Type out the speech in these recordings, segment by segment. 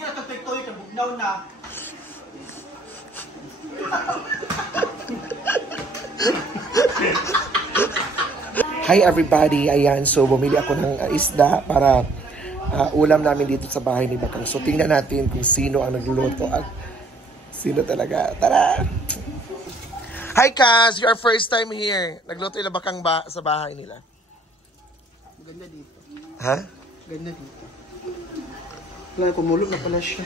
Sige na toy-toy ka bugnaw na. Hi everybody! Ayan, so bumili ako ng isda para ulam namin dito sa bahay ni Bakang. So tingnan natin kung sino ang nagluluto at sino talaga. Tara! Hi Kaz! Your first time here. Nagluto ila Bakang ba sa bahay nila? Ganda dito. Ha? Ganda dito. Wala, kumulog na pala siya.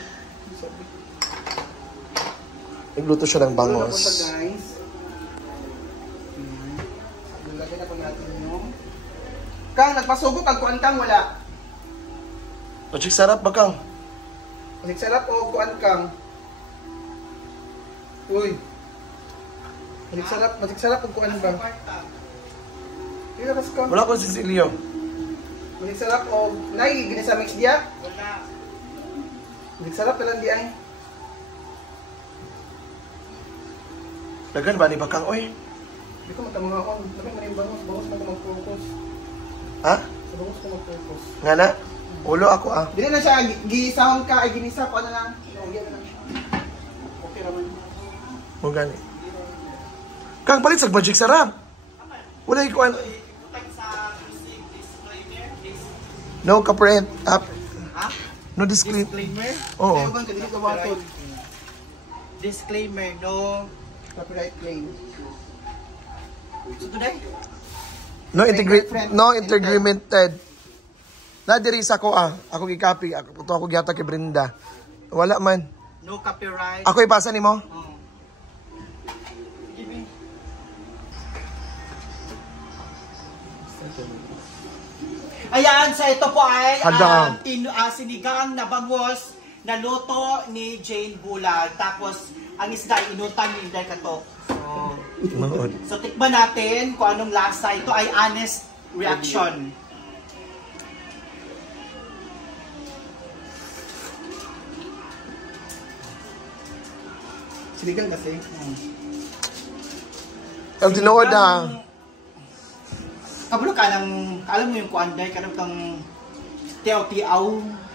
Nagluto siya ng bangos. Guys. Lagyan na po natin yung... Kang, nagpasugok ang kuan kang wala. Pachik sarap Bakang. Pachik sarap o kuan kang. Uy. Pachik sarap o kuan ba? Kaya kas ka. Wala ko si Silio. Pachik sarap o... Nay, gini sa mix dia? Wala. Pachik sarap na lang di ay. Dagan ba ni Bakang? Oy. Hindi ko matamahon. Sabi mo yung bangos. Bangos na ko mag-focus. Ha? Sa bangos ko mag-focus. Nga na? Ulo ako ah. Dili na siya. Gisahon ka. Ay ginisa ko na lang. Yan na lang siya. Okay naman. O gani. Kang palit sa magic sarap. Wala ikuan. No kaprent. Up. Ha? No disclaimer. Disclaimer? Oo. Ayaw bang kadili ka watod. Disclaimer, no. Copyright claim. So today? No intergremented. Na diri sa ko ah. Ako gi-copy. Ako gyata kay Brenda. Wala man. No copyright. Ako ipasa nimo. Ayan, so ito po ay Hadang. sinigang na bangus na luto ni Jane Bulag. Tapos, ang isda, inutan ni Inday Katok. So, tikman natin kung anong lasa. Ito ay honest reaction. Sinigang kasi. Ang tinuod ah. Kabalo ka ng, alam mo yung kuanday, kanang kang tiyaw-tiyaw.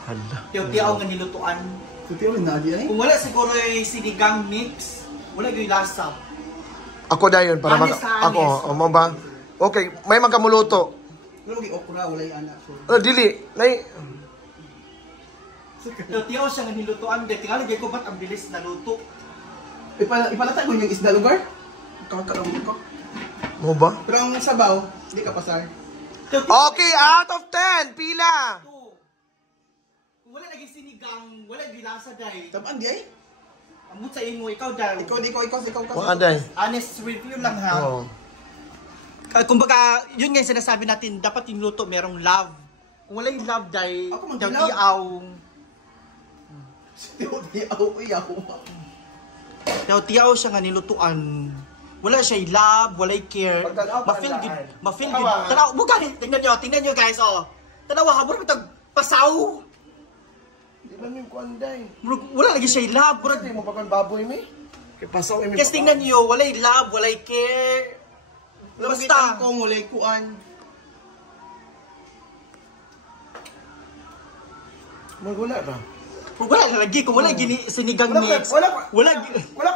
Hala. Tiyaw-tiyaw nga nilutuan. Tutiyo rin na di ay. Kung wala siguro yung sinigang mix, wala yung lasa. Ako dayon para Honest sa honest. ako, mo ba? Okay, may magkamuluto. Wala mo okra, wala yung anak. So. Dili. Nay. Tiyaw-tiyaw siya nga nilutuan. Dahil tingala, gaya ko ba't ang bilis na luto? Ipalatay mo yung isda lugar? Kakakaroon ko. Mo ba? Pero ang sabaw, hindi ka pasar. Okay, out of 10. Pila. Kung wala naging sinigang, wala yung lasa dahil. Tamaan di ay? Amot sa imo, ikaw dahil. Ikaw. Wala day. Honest review lang ha. Oo. Kumbaga, yun nga yung sinasabi natin, dapat yung luto merong love. Kung wala yung love dahil, Ako mag-love. tiyaw-tiyaw siya nga nilutuan. Wala siya love, wala care. Pagtanaw, Ma-feel good. parang Ma-feel good. Tanaw, bukan, tingnan nyo guys, oh. Tanawa, habang itag pasaw. Di man yung kuanday. Wala lagi siya love. Hindi mo pa kan baboy mi. Kay pasaw imi. Kasi tingnan nyo, wala love, wala care. Basta. ko mulay kuan. Magula ra. Wala na lagi, kung wala gini sinigang mix. Wala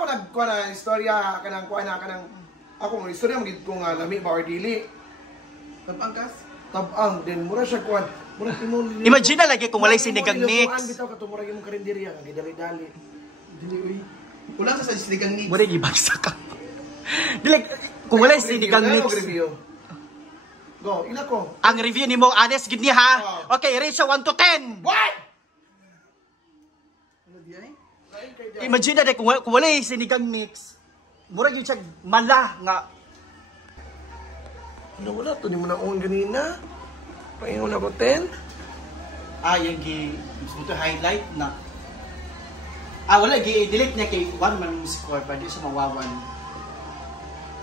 ko nagkuha na istorya kanang kuha na kanang ako mo istorya mo gid ko nga lami ba or dili. Tabangkas. Tabang din mura siya kuan. Mura timon. Imagine na lagi kung wala sinigang mix. Bitaw ka tumura imong karinderya nga dali-dali. Dili uy. Wala sa sinigang ni. Mura gibagsa ka. Dili kung wala sinigang mix. Go, ina ko. Ang review nimo honest gid ni ha. Okay, rate siya 1 to 10. What? Imagine na kung wala sinigang mix. Mura gyud siya mala nga. Ano wala to ni mo na on ganina. Paingon ako 10. Yung gusto highlight na. Wala delete niya kay 1 man score pa di siya mawawan.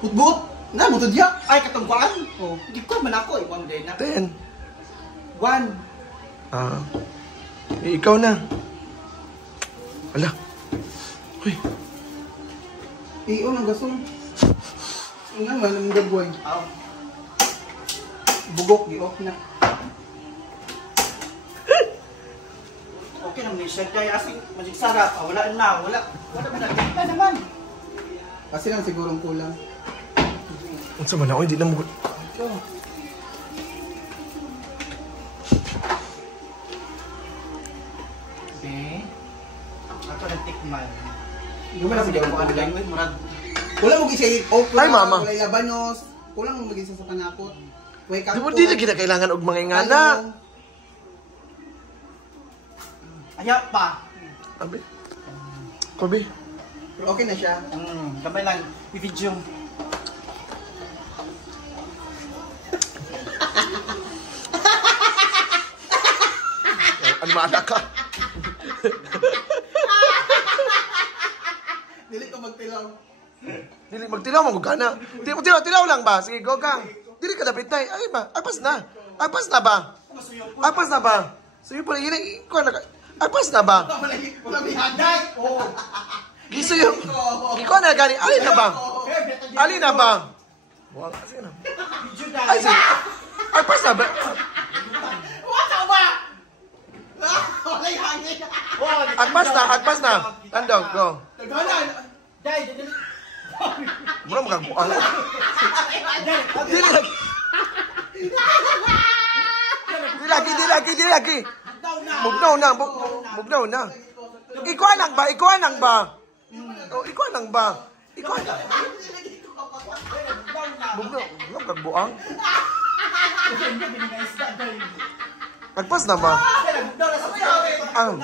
Putbut. Na mo to diya. Ay katungkuan. Oh, di ko man ako ibang day na. 10. 1. Ikaw na. Ala. Hoy. Ang gasong. Nga man ang gagawin. Bugok gi off na. okay naman siya. Kaya asing magic sarap. Wala na. Wala na. Tingnan naman. Kasi lang sigurong kulang. Ang sama na ako, hindi na mo... Okay. Ako nagtikman. Hindi mo na sigurong Ano kulang. lang, murag. Kulang mo gisay okra. Ay, mama. Kulay labanos. Kulang mo magisa sa panakot. Wake up Di mo di na kinakailangan og mga ingana. Aya pa. Abi. Kobe. Pero okay na siya. Kamay lang. I-video. Ano maanak ka? Dili ko magtilaw. Dili magtilaw mo gana. Di mo tilaw lang ba? Sige, go ka. Dili ka dapat tay. Ay ba? Agpas na. Agpas na ba? Agpas na ba? Suyo pala yun ko na. Agpas na ba? Wala may handay. Oh. Giso yung. Ikaw na gani. Alin na ba? Alin na ba? Wala sige na. Ay sige. Agpas na ba? Wala ba? Wala yung hangin. Agpas na. Andong, go. Tagalan. Dai, Mura magagbuang. Dili lagi. Di lagi. Mugnaw na. Ikaw lang ba? Oh, ikaw lang ba? Mugnaw magagbuang. Agpas na ba? Ang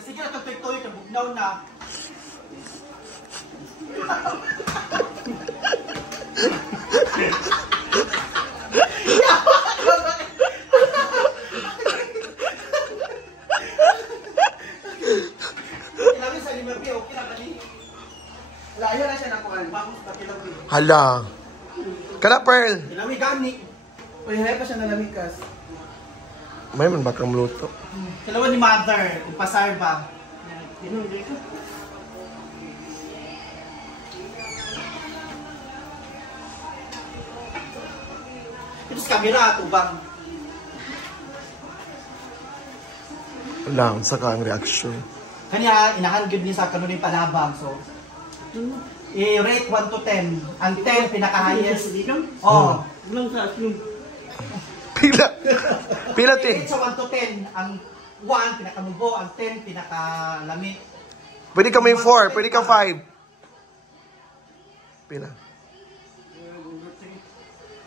sige na toy bugnaw na. Kailangan sa lima piyo, kailangan Layo na siya nakuhan. hala. Kana Pearl. Kailangan gani. Uy, hindi pa siya nalamikas. May man bakang luto. Kailangan ni mother, kung pasar ba. Tinuli ko. Ito sa camera, tubang. Wala, sa ka ang reaction. Kanya, inahanggid niya sa kanunin palabang. So, i-rate 1 to 10. Ang 10, pinaka-highest. Oo. Pila ti? I-rate sa 1 to 10. Ang 1, pinaka-mubo. Ang 10, pinaka-lami. Pwede ka may 4, pwede ka 5. Pila?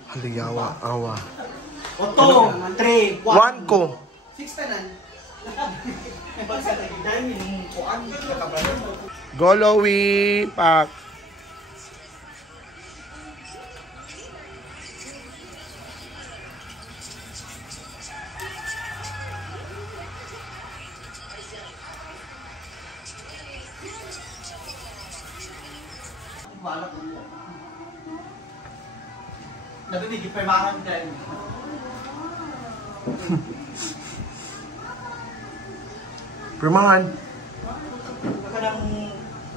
Haliyawa, awa. Oto, 3, 1. 1 ko. 6 tanan. Golowi, pak. Nabibigay pa yung mga hanggan. Permahan. Baka ng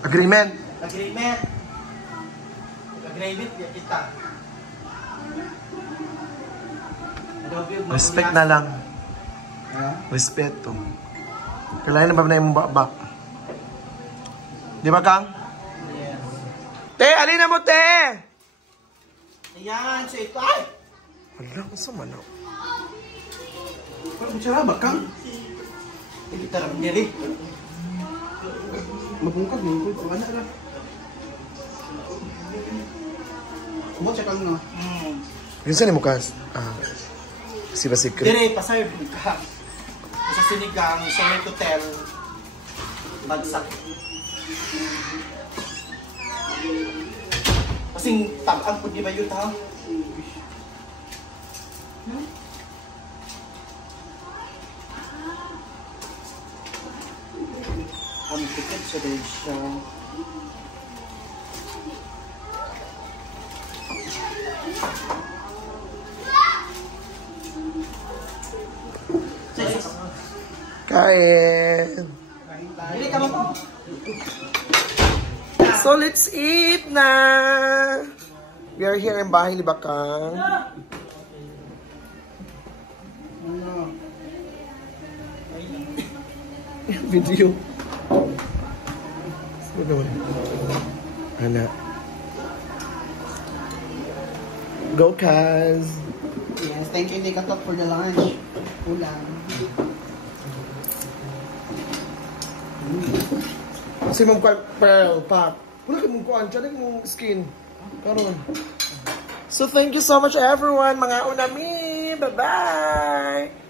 Agreement. agreement. Agreement, yan kita. Respect na lang. Respeto. Kailangan na ba na yung baba? Di ba, Kang? Yes. Te, alin na mo, te! Ayan, so ito. Ay! Wala, ang sama na. Parang magsara ba, Kang? Kita lang nili. Mabungkag mo. Wala na. Kumot siya, Kang, no? Yun saan mo, Kas? Si ba secret? Dire, paserve ka. Sa sinigang, sa may hotel, bagsak. Kasing tag-ang po di ba yun, ha? Ang ticket sa rin siya. Kain! Dili ka mo. So, let's eat na! We are here in bahay ni Bakang. Video. Ano naman? Ana. Go, Kaz. Yes, thank you, Nikatok, for the lunch. Ulam. Kasi mong pa. Wala ka mong kuhan. Diyan mong skin. Karoon. So, thank you so much, everyone. Mga unami. Bye-bye.